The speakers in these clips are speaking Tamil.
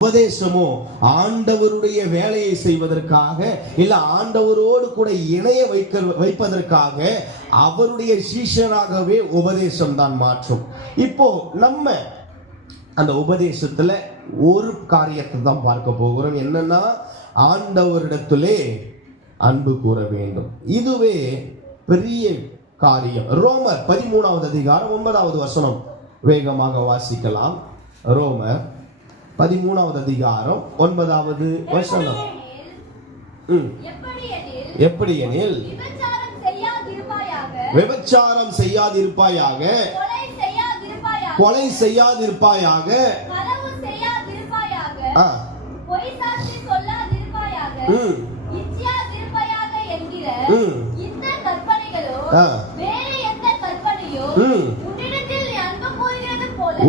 உபதேசமோ ஆண்டவருடைய வேலையை செய்வதற்காக இல்ல ஆண்டவரோடு கூட இணைய வைப்பதற்காக அவருடைய சீஷராகவே உபதேசம் தான் மாற்றும். இப்போ நம்ம அந்த உபதேசத்துல ஒரு காரியத்தை தான் பார்க்க போகிறோம். என்னன்னா, ஆண்டவரிடத்திலே அன்பு கூற வேண்டும். இதுவே பெரிய காரியம். ரோமர் 13வது அதிகாரம் 9வது வசனம் வேகமாக வாசிக்கலாம். ரோமர் 13வது அதிகாரம் 9வது வசனம். எப்படி எனில் விபச்சாரம் செய்யாதிருப்பாயாக, கொலை செய்யாதிருப்பாயாக,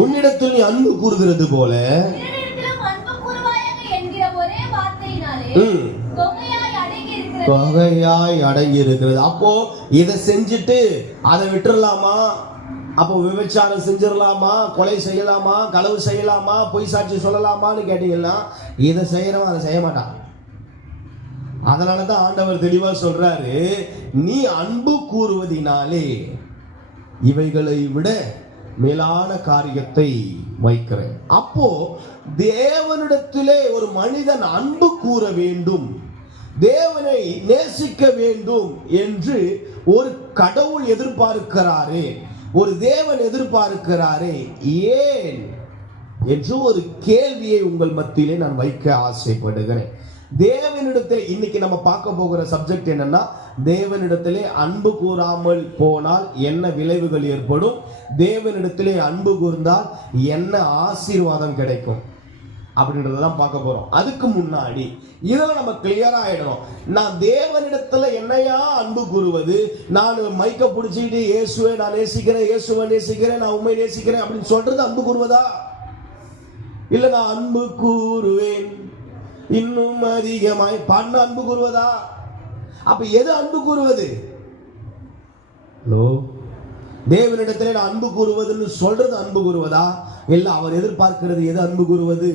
உன்னிடத்தில் நீ அன்பு கூறுகிறது போல தொகையாய் அடங்கி இருக்கிறது. அப்போ இதை செஞ்சுட்டு அதை விட்டுறலாமா? அப்போ விபச்சாரம் செஞ்சிடலாமா, கொலை செய்யலாமா, களவு செய்யலாமா, பொய் சாட்சி சொல்லலாமான்னு கேட்டீங்கன்னா இதை செய்யறவன் அதை செய்ய மாட்டான். அதனாலதான் ஆண்டவர் தெளிவா சொல்றாரு, நீ அன்பு கூறுவதினாலே இவைகளை விட மேலான காரியத்தை வைக்கிறேன். அப்போ தேவனிடத்திலே ஒரு மனிதன் அன்பு கூற வேண்டும், தேவனை நேசிக்க வேண்டும் என்று ஒரு கடவுள் எதிர்பார்க்கிறாரே, ஒரு தேவன் எதிர்பார்க்கிறாரே, ஏன் என்று ஒரு கேள்வியை உங்கள் மத்தியிலே நான் வைக்க ஆசைப்படுகிறேன். தேவனிடத்தில் இன்னைக்கு நம்ம பார்க்க போகிற சப்ஜெக்ட் என்னன்னா, தேவனிடத்திலே அன்பு கூறாமல் போனால் என்ன விளைவுகள் ஏற்படும், தேவனிடத்திலே அன்பு கூர்ந்தால் என்ன ஆசீர்வாதம் கிடைக்கும் அப்படின்றதான் பார்க்க போறோம். அதுக்கு முன்னாடி இதெல்லாம் நம்ம கிளியரா ஆயிடணும். நான் தேவனிடத்துல என்னையா அன்பு கூறுவது? நான் மைக்க பிடிச்சிட்டு இயேசுவை நான் நேசிக்கிறேன், இயேசுவை நேசிக்கிறேன், நான் உண்மை நேசிக்கிறேன் அப்படின்னு சொல்றது அன்பு கூறுவதா? இல்ல நான் அன்பு கூறுவேன் இன்னும் அதிகமாய் பண்ண அன்பு கூறுவதா? அப்ப எது அன்பு கூறுவது? தேவனிடத்திலே நான் அன்பு கூறுவதுன்னு சொல்றது அன்பு கூறுவதா? இல்ல அவர் எதிர்பார்க்கிறது எது அன்பு கூறுவது?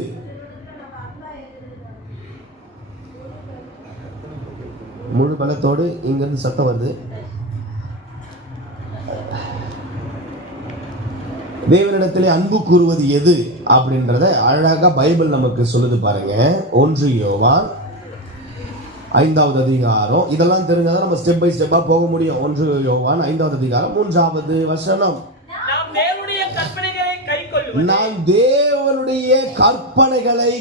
முழு பலத்தோடு இங்கிருந்து சத்தம் வருது. தேவனிடத்திலே அன்பு கூறுவது எது அப்படின்றத அழகா பைபிள் நமக்கு சொல்லுது பாருங்க. 1 யோவான் 5வது அதிகாரம். இதெல்லாம் தெரிஞ்சாதான் நம்ம ஸ்டெப் பை ஸ்டெப்பா போக முடியும். 1 யோவான் 5வது அதிகாரம் 3வது வசனம். நான் தேவனுடைய கற்பனைகளை